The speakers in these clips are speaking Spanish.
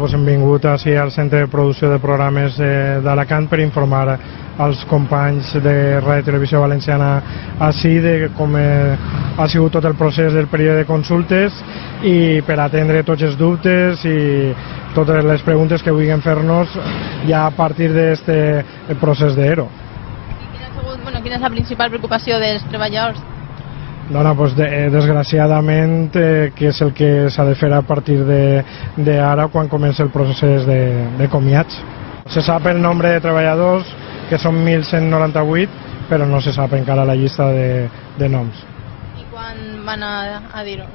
doncs hem vingut així al Centre de Producció de Programes d'Alacant per informar als companys de Ràdio Televisió Valenciana així de com ha sigut tot el procés del període de consultes i per atendre tots els dubtes i totes les preguntes que vulguin fer-nos ja a partir d'aquest procés d'ERO. Quina és la principal preocupació dels treballadors? Doncs, desgraciadament, que és el que s'ha de fer a partir d'ara quan comença el procés de comiats. Se sap el nombre de treballadors, que són 1.198, però no se sap encara la llista de noms. I quan van a dir-ho?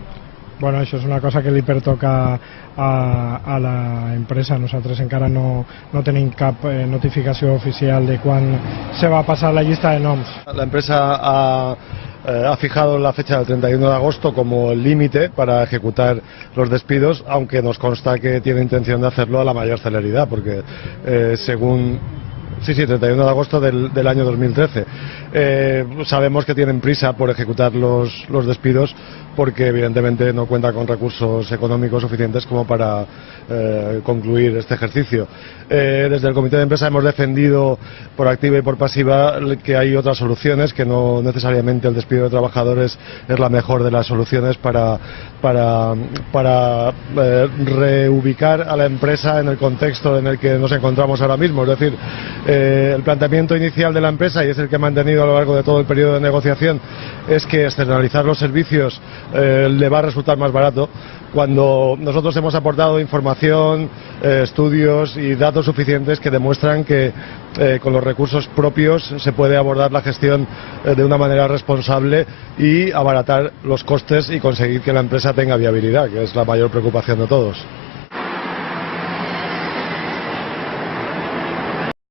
Bueno, això és una cosa que li pertoca a l'empresa. Nosaltres encara no tenim cap notificació oficial de quan se va passar la llista de noms. La empresa ha fijado la fecha del 31 de agosto como el límite para ejecutar los despidos, aunque nos consta que tiene intención de hacerlo a la mayor celeridad, porque según... Sí, 31 de agosto del año 2013. Sabemos que tienen prisa por ejecutar los despidos porque evidentemente no cuenta con recursos económicos suficientes como para concluir este ejercicio. Desde el Comité de Empresa hemos defendido por activa y por pasiva que hay otras soluciones, que no necesariamente el despido de trabajadores es la mejor de las soluciones para reubicar a la empresa en el contexto en el que nos encontramos ahora mismo. Es decir, el planteamiento inicial de la empresa, y es el que ha mantenido a lo largo de todo el periodo de negociación, es que externalizar los servicios le va a resultar más barato, cuando nosotros hemos aportado información, estudios y datos suficientes que demuestran que con los recursos propios se puede abordar la gestión de una manera responsable y abaratar los costes y conseguir que la empresa tenga viabilidad, que es la mayor preocupación de todos.